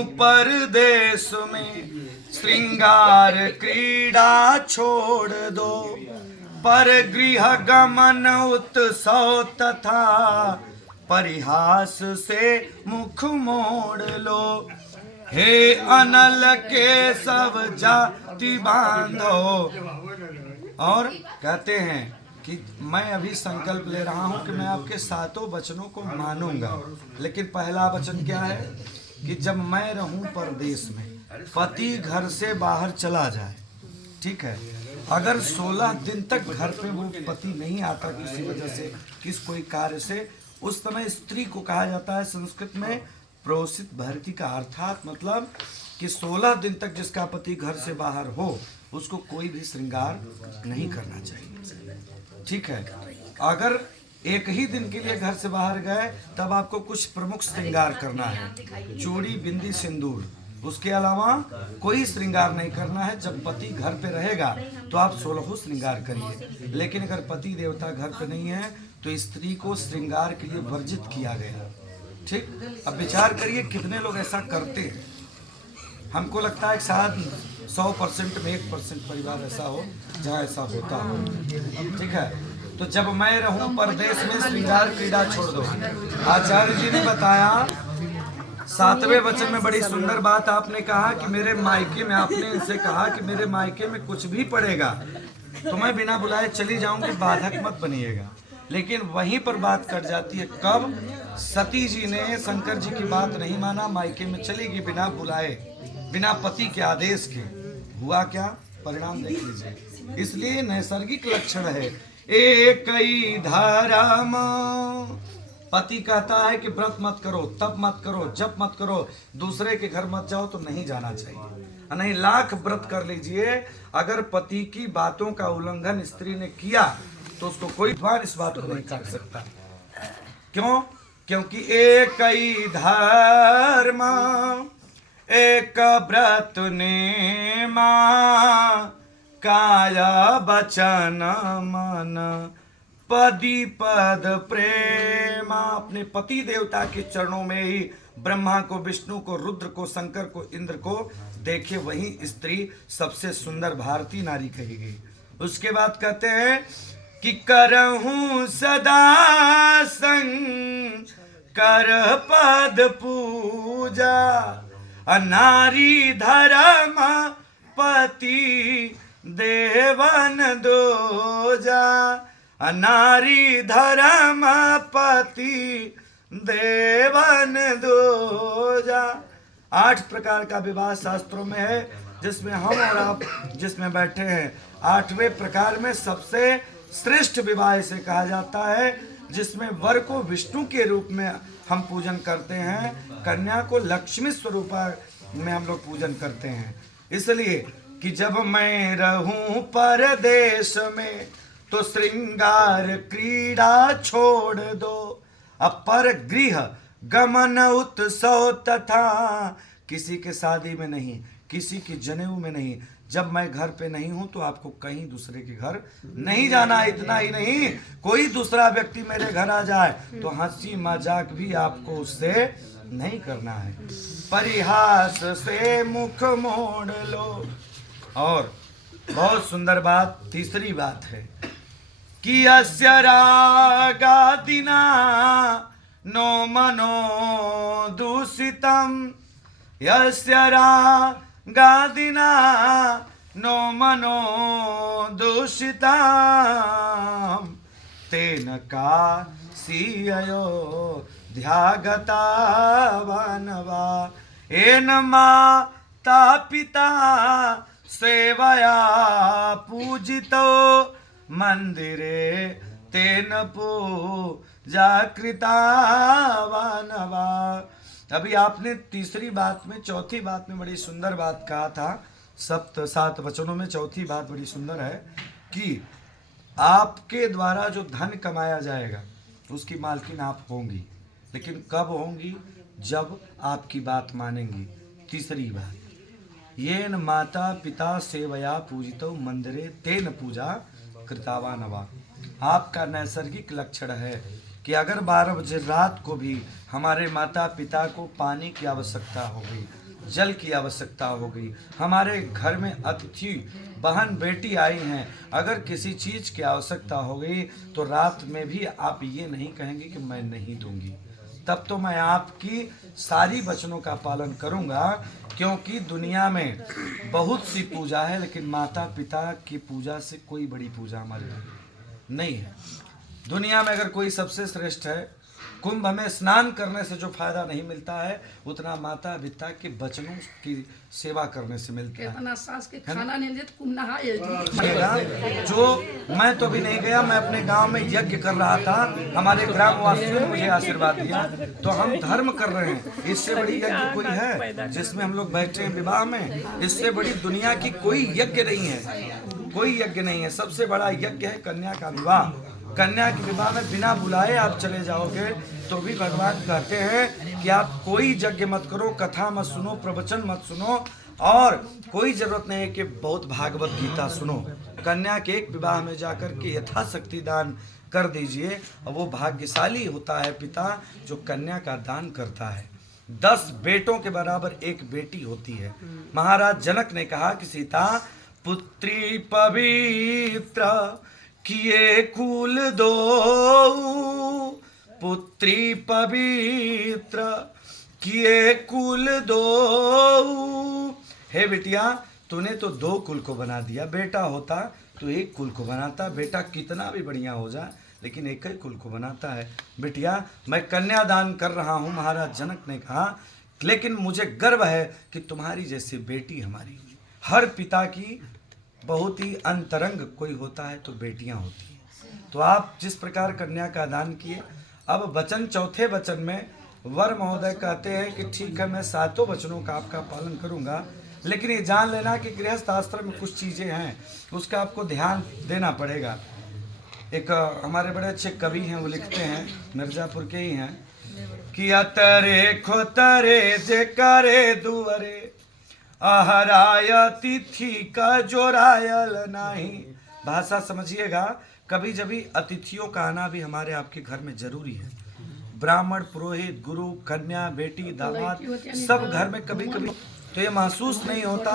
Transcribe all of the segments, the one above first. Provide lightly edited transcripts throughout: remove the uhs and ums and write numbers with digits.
रहूं परदेश में, श्रृंगार क्रीड़ा छोड़ दो, पर गृह गमन उत्सव तथा परिहास से मुख मोड़ लो। हे अनल के सब जाति बांधो। और कहते हैं कि मैं अभी संकल्प ले रहा हूं कि मैं आपके सातों वचनों को मानूंगा, लेकिन पहला वचन क्या है कि जब मैं रहूं परदेश में, पति घर से बाहर चला जाए, ठीक है, अगर 16 दिन तक घर पे वो पति नहीं आता किसी वजह से, किस कोई कार्य से, उस समय स्त्री को कहा जाता है संस्कृत में प्रोषित भरती का, अर्थात मतलब कि 16 दिन तक जिसका पति घर से बाहर हो उसको कोई भी श्रृंगार नहीं करना चाहिए, ठीक है। अगर एक ही दिन के लिए घर से बाहर गए तब आपको कुछ प्रमुख श्रृंगार करना है, चूड़ी बिंदी सिंदूर, उसके अलावा कोई श्रृंगार नहीं करना है। जब पति घर पे रहेगा तो आप 16 श्रृंगार करिए, लेकिन अगर पति देवता घर पे नहीं है तो स्त्री को श्रृंगार के लिए वर्जित किया गया, ठीक। अब विचार करिए कितने लोग ऐसा करते हैं। हमको लगता है कि शायद 100% में 1% परिवार ऐसा हो जहाँ ऐसा होता हो, ठीक है। तो जब मैं रहूं परदेश में, श्रृंगार क्रीड़ा छोड़ दो। आचार्य जी ने बताया 7वें वचन में बड़ी सुंदर बात आपने कहा कि मेरे मायके में, आपने इनसे कहा कि मेरे मायके में कुछ भी पड़ेगा तो मैं बिना बुलाए चली जाऊंगी, बाधक मत बनिएगा। लेकिन वहीं पर बात कट जाती है, कब सती जी ने शंकर जी की बात नहीं माना, मायके में चली गई बिना बुलाए, बिना पति के आदेश के। हुआ क्या, परिणाम देख लीजिए। इसलिए नैसर्गिक लक्षण है एक ही धर्म। पति कहता है कि व्रत मत करो, तप मत करो, जप मत करो, दूसरे के घर मत जाओ, तो नहीं जाना चाहिए। नहीं, लाख व्रत कर लीजिए, अगर पति की बातों का उल्लंघन स्त्री ने किया तो उसको कोई बार इस बात को नहीं कर सकता। क्यों? क्योंकि एक ही धर्म एक व्रत नेमा, काया वचन मन पदी पद प्रेमा। अपने पति देवता के चरणों में ही ब्रह्मा को, विष्णु को, रुद्र को, शंकर को, इंद्र को देखे, वही स्त्री सबसे सुंदर भारतीय नारी कही गई। उसके बाद कहते हैं कि करहूं सदा संग कर पद पूजा, नारी धर्म पति देवन दोजा, नारी धर्म पति देवन दोजा। 8 प्रकार का विवाह शास्त्रों में है, जिसमें हम और आप जिसमें बैठे हैं, 8वें प्रकार में सबसे श्रेष्ठ विवाह इसे कहा जाता है, जिसमें वर को विष्णु के रूप में हम पूजन करते हैं, कन्या को लक्ष्मी स्वरूप में हम लोग पूजन करते हैं। इसलिए कि जब मैं रहूं परदेश में तो श्रृंगार क्रीड़ा छोड़ दो, अपर गृह गमन उत्सव तथा, किसी के शादी में नहीं, किसी की जनेऊ में नहीं, जब मैं घर पे नहीं हूं तो आपको कहीं दूसरे के घर नहीं जाना। इतना ही नहीं, कोई दूसरा व्यक्ति मेरे घर आ जाए तो हंसी मजाक भी आपको उससे नहीं करना है, परिहास से मुख मोड़ लो। और बहुत सुंदर बात, तीसरी बात है कि अस्य रागादिना नो मनो दूषितम, यस्य रागादिना नो मनो दूषितम, तेन काशीयो ध्यागता वानवा, एन माता पिता सेवया पूजितो मंदिरे तेन पूजा कृता वानवा। अभी आपने तीसरी बात में, चौथी बात में बड़ी सुंदर बात कहा था, 7 वचनों में चौथी बात बड़ी सुंदर है कि आपके द्वारा जो धन कमाया जाएगा उसकी मालकिन आप होंगी, लेकिन कब होंगी? जब आपकी बात मानेंगी। तीसरी बात, येन माता पिता सेवया पूजितो मंदिरे तेन पूजा कृतावा नवा। आपका नैसर्गिक लक्षण है कि अगर 12 बजे रात को भी हमारे माता पिता को पानी की आवश्यकता होगी जल की आवश्यकता होगी। हमारे घर में अतिथि बहन बेटी आई हैं, अगर किसी चीज़ की आवश्यकता हो गई तो रात में भी आप ये नहीं कहेंगे कि मैं नहीं दूंगी, तब तो मैं आपकी सारी वचनों का पालन करूंगा। क्योंकि दुनिया में बहुत सी पूजा है, लेकिन माता पिता की पूजा से कोई बड़ी पूजा हमारे लिए नहीं है। दुनिया में अगर कोई सबसे श्रेष्ठ है, कुंभ में स्नान करने से जो फायदा नहीं मिलता है उतना माता पिता के वचनों की सेवा करने से मिलता है। अपना सास के खाना नहीं दे तो कुंभ नहाए जो मैं तो अभी नहीं गया, मैं अपने गांव में यज्ञ कर रहा था, हमारे ग्रामवासियों ने मुझे आशीर्वाद दिया, तो हम धर्म कर रहे हैं। इससे बड़ी यज्ञ कोई है जिसमें हम लोग बैठे हैं विवाह में? इससे बड़ी दुनिया की कोई यज्ञ नहीं है, कोई यज्ञ नहीं है। सबसे बड़ा यज्ञ है कन्या का विवाह। कन्या के विवाह में बिना बुलाए आप चले जाओगे तो भी भगवान कहते हैं कि आप कोई यज्ञ मत करो, कथा मत सुनो, प्रवचन मत सुनो, और कोई जरूरत नहीं है कि बहुत भागवत गीता सुनो। कन्या के एक विवाह में जाकर के यथाशक्ति दान कर दीजिए, और वो भाग्यशाली होता है पिता जो कन्या का दान करता है। 10 बेटों के बराबर एक बेटी होती है। महाराज जनक ने कहा कि सीता पुत्री पवित्र किए कुल दो, पुत्री पवित्र किए कुल दो। हे बिटिया, तूने तो 2 कुल को बना दिया, बेटा होता तो 1 कुल को बनाता। बेटा कितना भी बढ़िया हो जाए लेकिन एक ही कुल को बनाता है। बिटिया, मैं कन्यादान कर रहा हूँ, महाराज जनक ने कहा, लेकिन मुझे गर्व है कि तुम्हारी जैसी बेटी हमारी। हर पिता की बहुत ही अंतरंग कोई होता है तो बेटियां होती हैं। तो आप जिस प्रकार कन्या का दान किए, अब वचन चौथे वचन में वर महोदय कहते हैं कि ठीक है, मैं 7 वचनों का आपका पालन करूंगा, लेकिन ये जान लेना कि गृहस्थ आश्रम में कुछ चीज़ें हैं उसका आपको ध्यान देना पड़ेगा। एक हमारे बड़े अच्छे कवि हैं, वो लिखते हैं, मिर्जापुर के ही हैं, कि अतरे खोतरे जे करे दुवरे, आहराय तिथि का जोरायल नहीं। भाषा समझिएगा, कभी जभी अतिथियों का आना भी हमारे आपके घर में जरूरी है। ब्राह्मण, पुरोहित, गुरु, कन्या, बेटी, दामाद, सब घर में कभी कभी तो ये महसूस नहीं होता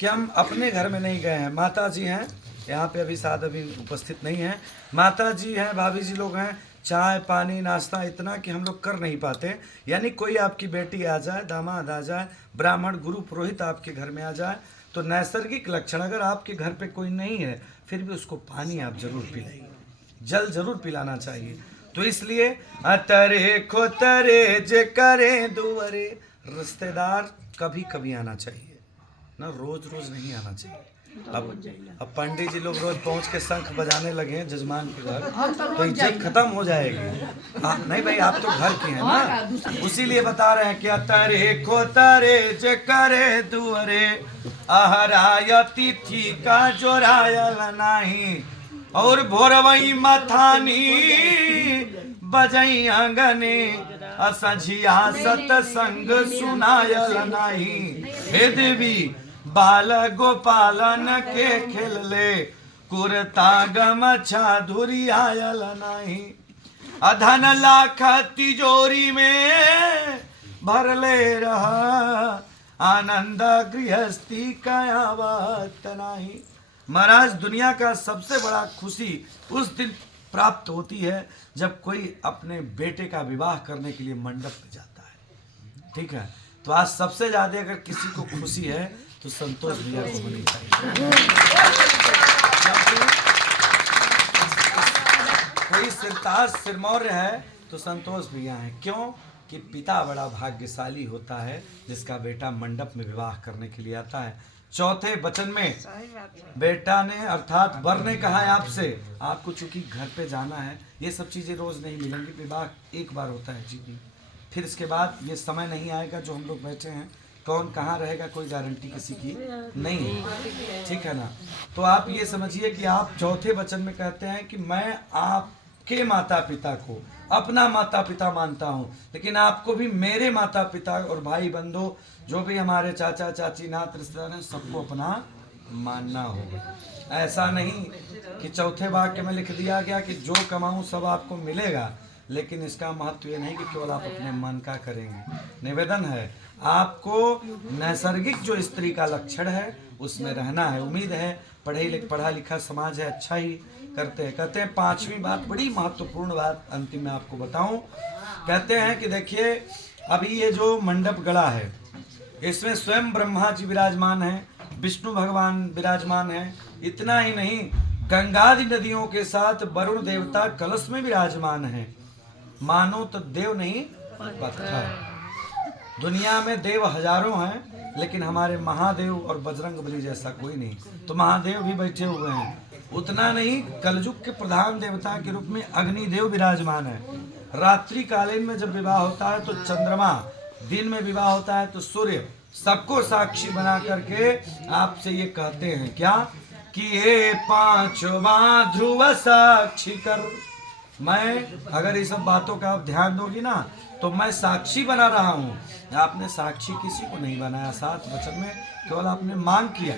कि हम अपने घर में नहीं गए हैं। माता जी हैं यहाँ पे, अभी साथ अभी उपस्थित नहीं है, माता जी हैं, भाभी जी लोग हैं, चाय पानी नाश्ता इतना कि हम लोग कर नहीं पाते। यानी कोई आपकी बेटी आ जाए, दामाद आ जाए, ब्राह्मण, गुरु, पुरोहित आपके घर में आ जाए, तो नैसर्गिक लक्षण, अगर आपके घर पे कोई नहीं है फिर भी उसको पानी आप जरूर पिलाइए, जल जरूर पिलाना चाहिए। तो इसलिए अतरे खोतरे जे करे दुवरे, रिश्तेदार कभी कभी आना चाहिए ना, रोज रोज नहीं आना चाहिए। अब पंडित जी लोग रोज पहुंच के शंख बजाने लगे हैं जजमान के घर, तो इज्जत खत्म हो जाएगी। नहीं भाई, आप तो घर के हैं ना, उसीलिए बता रहे हैं कि अतरे खोतरे जे करे दुवरे, आहराय तिथि का जोरायल नहीं, और भोरवई मथानी बजई अंगने, असझिया सतसंग सुनायल नहीं। हे देवी, बाल गोपालन के खेलले, कुरता गमछा धुरी आयल नहीं। अधन लाख तिजोरी में भरले रहा, आनंद गृहस्थी कयावत नहीं। महाराज, दुनिया का सबसे बड़ा खुशी उस दिन प्राप्त होती है जब कोई अपने बेटे का विवाह करने के लिए मंडप में जाता है। ठीक है, तो आज सबसे ज्यादा अगर किसी को खुशी है तो संतोष भैया को होनी चाहिए। कोई सिरताज सिरमौर्य है तो संतोष भैया हैं। क्यों? कि पिता बड़ा भाग्यशाली होता है जिसका बेटा मंडप में विवाह करने के लिए आता है। चौथे वचन में बेटा ने अर्थात वर ने कहा है आपसे, आपको चूंकि घर पे जाना है, ये सब चीजें रोज नहीं मिलेंगी, विवाह एक बार होता है जीवन, फिर इसके बाद ये समय नहीं आएगा जो हम लोग बैठे हैं, कौन कहाँ रहेगा कोई गारंटी किसी की नहीं है। ठीक है ना? तो आप ये समझिए कि आप चौथे वचन में कहते हैं कि मैं आपके माता पिता को अपना माता पिता मानता हूँ, लेकिन आपको भी मेरे माता पिता और भाई बंधु जो भी हमारे चाचा चाची नात रिश्तेदार हैं सबको अपना मानना होगा। ऐसा नहीं कि चौथे वाक्य में लिख दिया गया कि जो कमाऊं सब आपको मिलेगा, लेकिन इसका महत्व ये नहीं कि केवल आप अपने मन का करेंगे। निवेदन है आपको नैसर्गिक जो स्त्री का लक्षण है उसमें रहना है। उम्मीद है पढ़ा लिखा समाज है, अच्छा ही करते हैं। कहते हैं पांचवी बात, बड़ी महत्वपूर्ण बात अंतिम में आपको बताऊं। कहते हैं कि देखिए अभी ये जो मंडप गड़ा है इसमें स्वयं ब्रह्मा जी विराजमान हैं, विष्णु भगवान विराजमान हैं। इतना ही नहीं, गंगादि नदियों के साथ वरुण देवता कलश में विराजमान हैं। मानो तो देव नहीं पत्थर। दुनिया में देव हजारों हैं लेकिन हमारे महादेव और बजरंगबली जैसा कोई नहीं। तो महादेव भी बैठे हुए हैं। उतना नहीं, कलयुग के प्रधान देवता के रूप में अग्निदेव विराजमान है। रात्रि कालीन में जब विवाह होता है तो चंद्रमा, दिन में विवाह होता है तो सूर्य, सबको साक्षी बना करके आपसे ये कहते हैं क्या कि ये पांचवा ध्रुव साक्षी कर। मैं अगर इस सब बातों का आप ध्यान दोगी ना तो मैं साक्षी बना रहा हूँ। आपने साक्षी किसी को नहीं बनाया, 7 वचन में केवल आपने मांग किया।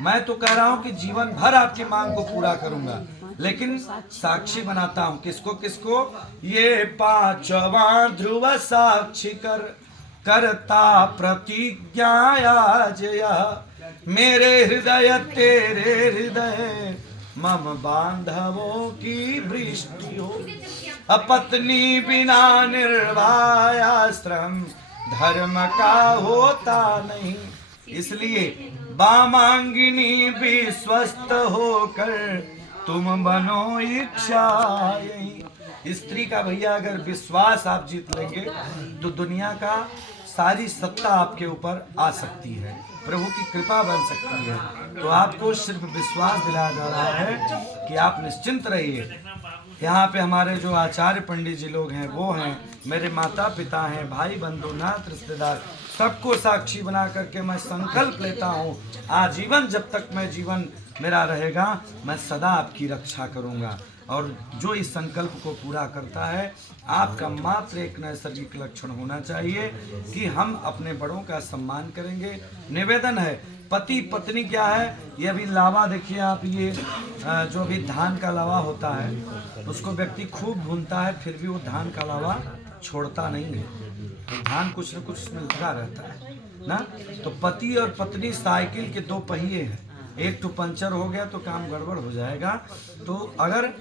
मैं तो कह रहा हूँ कि जीवन भर आपकी मांग को पूरा करूंगा, लेकिन साक्षी बनाता हूँ। किसको किसको? ये पांचवा ध्रुव साक्षी कर, करता प्रतिज्ञा जया, मेरे हृदय तेरे हृदय, मम बांधवों की वृष्टि हो। अपत्नी बिना निर्वायाश्रम धर्म का होता नहीं। इसलिए वामांगिनी भी स्वस्थ होकर तुम बनो इच्छा यही। स्त्री का भैया अगर विश्वास आप जीत लेंगे तो दुनिया का सारी सत्ता आपके ऊपर आ सकती है, प्रभु की कृपा बन सकती है। तो आपको सिर्फ विश्वास दिलाया जा रहा है कि आप निश्चिंत रहिए। यहाँ पे हमारे जो आचार्य पंडित जी लोग हैं वो हैं, मेरे माता पिता हैं, भाई बंधु नाथ रिश्तेदार, सबको साक्षी बना करके मैं संकल्प लेता हूँ आजीवन, जब तक मैं जीवन मेरा रहेगा मैं सदा आपकी रक्षा करूँगा। और जो इस संकल्प को पूरा करता है, आपका मात्र एक नैसर्गिक लक्षण होना चाहिए कि हम अपने बड़ों का सम्मान करेंगे। निवेदन है, पति पत्नी क्या है, ये अभी लावा देखिए आप, ये जो अभी धान का लावा होता है उसको व्यक्ति खूब भूनता है फिर भी वो धान का लावा छोड़ता नहीं है। तो धान कुछ न कुछ उसमें लगा रहता है ना। तो पति और पत्नी साइकिल के 2 पहिए हैं, एक तो पंचर हो गया तो काम गड़बड़ हो जाएगा। तो अगर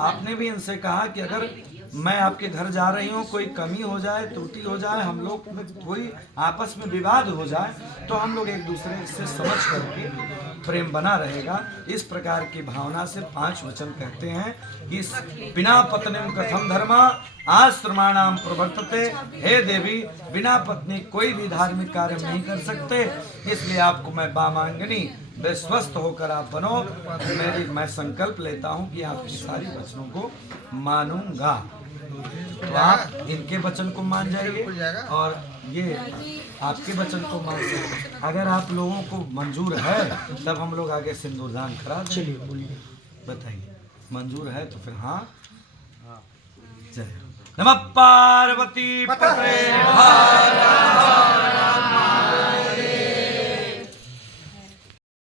आपने भी इनसे कहा कि अगर मैं आपके घर जा रही हूँ, कोई कमी हो जाए, त्रुटि हो जाए, हम लोग में कोई आपस में विवाद हो जाए, तो हम लोग एक दूसरे से समझ करके प्रेम बना रहेगा। इस प्रकार की भावना से 5 वचन कहते हैं कि बिना पत्नी कथम धर्मा आश्रमाणाम प्रवर्तते। हे देवी, बिना पत्नी कोई भी धार्मिक कार्य नहीं कर सकते। इसलिए आपको मैं वामांगिनी विश्वस्त होकर आप बनो। मैं संकल्प लेता हूँ कि आपकी सारी वचनों को मानूंगा। तो आप इनके वचन को मान जाइए और ये आपके वचन को मान सकते। अगर आप लोगों को मंजूर है तब हम लोग आगे सिंदूरदान करा दें। चलिए बोलिए, बताइए मंजूर है तो फिर हाँ। जय नमः पार्वती पते।